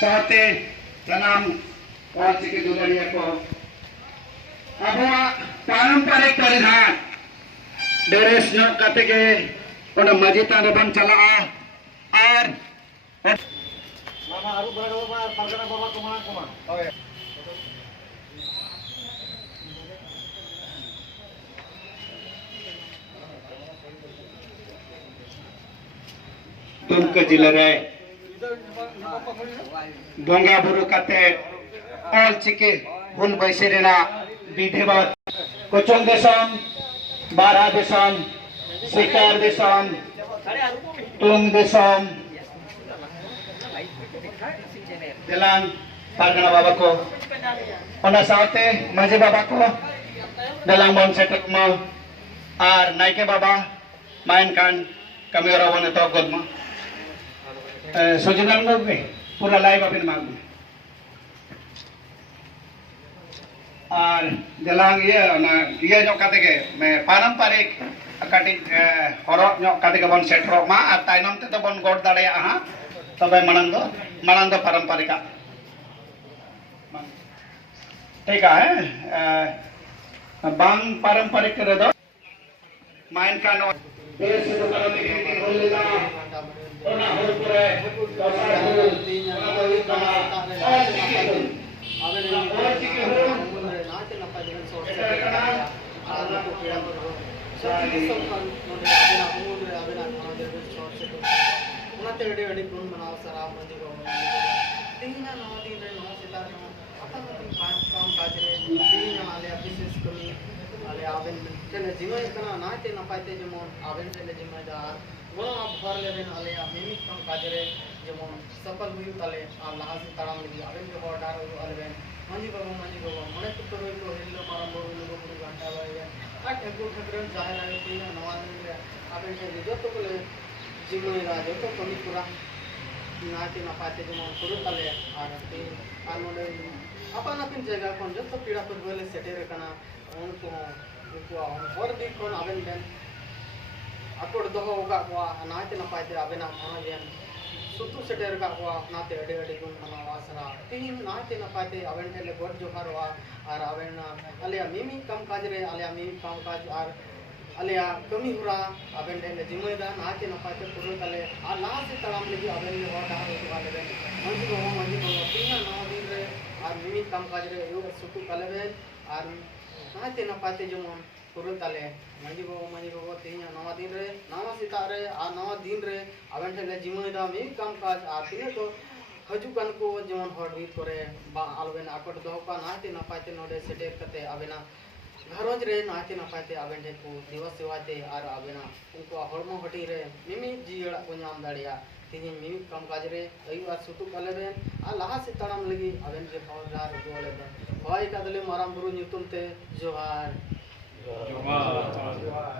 साथे सनाम ऑलचिकी दुलारिया को अब पारंपरिक परिधान ड्रेस ᱧᱚᱜ ᱠᱟᱛᱮ ᱜᱮ ᱚᱱᱟ ᱢᱟᱹᱡᱷᱤ ᱛᱷᱟᱱ ᱨᱮᱵᱚᱱ ᱪᱟᱞᱟᱜᱼᱟ ᱟᱨ मामा आरु बड़ा बाबा परगना बाबा को माना को मान ओए दुमका जिला रे बोंगा बुरु काते ऑलचिकी हुन बैसेरेना विधिवत कोचों देशम बारा देशम शिकार देशम तुंग देशम दिलांग पारगना बाबा को ओना साथे माझी बाबा को दिलांग बन सेटक मा आर नायके बाबा माइन कान कमी और वन तो गोदमा सोजिनाल में पूरा लाइव अभी मांग में और दिलांग ये जो कहते के मैं पारंपरिक काटी हरक जो कहते के बन सेटरो मा और ताइनम ते तो बन गोड दाड़े आहा तबे मनंदो पारंपरिक ठीक है बांग पारंपरिक रे दो माइन कानो देश से करो के होलेला ओना होर पुरे दोसार ओना कोई कहा और चिके हो नाते नपा जन सोचे आला को पीड़ा करो सब सब नोडे आबेना उमुल रे आबेना खाना दे सोचे तो ओना ते एडे एडे गुण बनाओ सरा मंदी को तीना नौ दिन रे नौ सितार नो अपन काम काज रे तीना आले विशेष कमी आले आबेन चले जीवन इतना नाते नपाते जमन आबेन चले जिम्मेदार वो आप भर ले रहे आले आप मिमिक काम काज रे जमन सफल हुई ताले आ लाहा से ताराम लगी आबेन के बॉर्डर आले मंजी बाबा मने तो करो को हिल्लो मारा मोर लोगो पूरी घंटा बाय आ ठेको ठकरन जाय लागे तीना नवा दिन रे आबेन के जो तो बोले जिम्मेदार जो तो कमी पूरा नाते नपाते जमन करू ताले आरती आनोले अपन अपन जगह कोन जो तो पीड़ा पर बोले सेटेर कना उनको और भी कोन आबेन बेन अकोड दोहो होगा वा नाते नपाते आबेना माना बेन सुतु सेटेर का वा नाते अडे अडे गुण मना वासरा तीन नाते नपाते आबेन ठेले गोड जोहार वा और आबेन अलिया मिमी कम काज रे अलिया मिमी काम काज और अलिया कमी हुरा आबेन ठेले जिम्मेदार नाते नपाते पुरो तले आ ना से तलाम लगी आबेन ले वा डाल हो वाले बेन मंजी को तीन नौ दिन रे और मिमी काम काज रे यो सुतु कले बेन और नाते नपाते जमन पुरो तले मंजी को तीन नवा दिन रे नवा सिता रे आ नवा दिन रे आबेन ठेले जिम्मेदार मिमी काम काज आ तीने तो हजुकान को जमन हर भी करे बा आलबेन आकट दोह का नाते नपाते नोडे सेटेर कते आबेना घरोज रे नाते नपाते आबेन ठे को दिवस सेवाते और आबेना उनको हड़मो हटी रे मिमी जीड़ा को नाम दाड़िया तीन मिमी काम काज रे अयुआ सुतु कलेबेन आ लाहा से तड़ाम लगी आबेन के फौजदार गोले बे भाई कादले माराम बुरु ᱧᱩᱛᱩᱢ ते जोहार जोहार